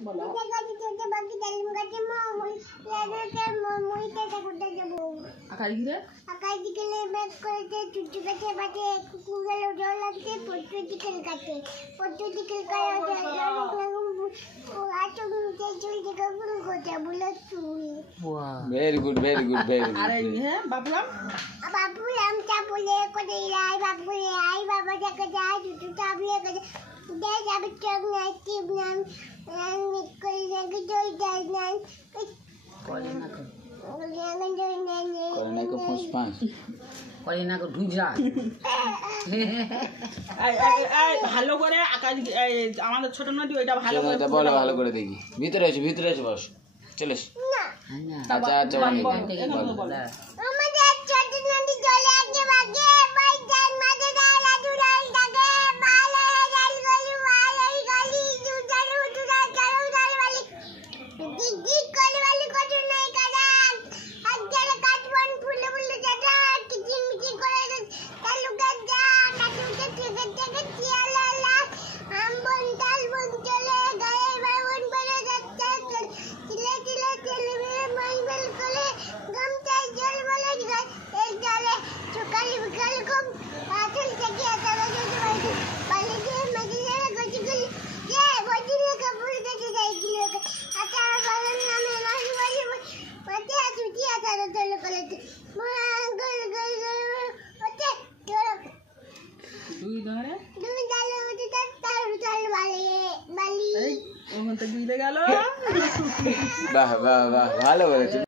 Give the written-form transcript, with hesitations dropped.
বলো আকাশ ঘিরে আকাশ দিকে ব্যাগ করেছে চুটি কাছে বাজে কুকুরের জল লাগছে পট্টু দিকে কাছে পট্টু দিকে very good very good very good আরে হ্যাঁ বাবুরাম বাবুরাম তা বলে করে আই বাবু আই বাবা দেখে যায় দুটো টাবলে করে দে যাবে টক নাই টিপ নাম করে দেখে জল যায় না করে না কো করোনা को फुस पांच করে না কো ঢুজরা ভালো করে আকাশ আমাদের ছোট নদী ওইটা ভালো চলো করে এটা বলো ভালো করে দেখি ভিতরে এসে বস চলিস না আচ্ছা আচ্ছা বলো আমাদের ছোট নদী জলে আগে ভাগে বাই যান মাঝে ডালা দুরাই দাগে ভালো হেজাল গলি ভালো গলি দুজারে উঠুরা কারো ডাল वाली দিক কলি वाली কত নাই কাদান আজকে কাটবন ফুলে ফুলে যাটা কিচিং মিচিং করে তালু গাজা নাটুতে থেকে থেকে চিয়ালালা আমবন তালবন চলে গায়ে বাবন বলে যাচ্ছে চিলে চিলে চিলে মাইবেল করে গামটাই জল বলে যায় এই জলে সকালে বিকাল কম পাথর থেকে আতারা যেতে পারে পালে দিয়ে মেঘে গজিগুলি যে বজিরে কাপড় থেকে যাইছিল আচ্ছা বাগান নামে নাহি বলি মাতে আতুটি আতারা চলে কলেতে মঙ্গল গল ওতে দুই ধরে তুমি ডালে ওতে তার চাল বালি এই ওখান থেকে গিলে গেল বাহ বাহ বাহ ভালো বলেছো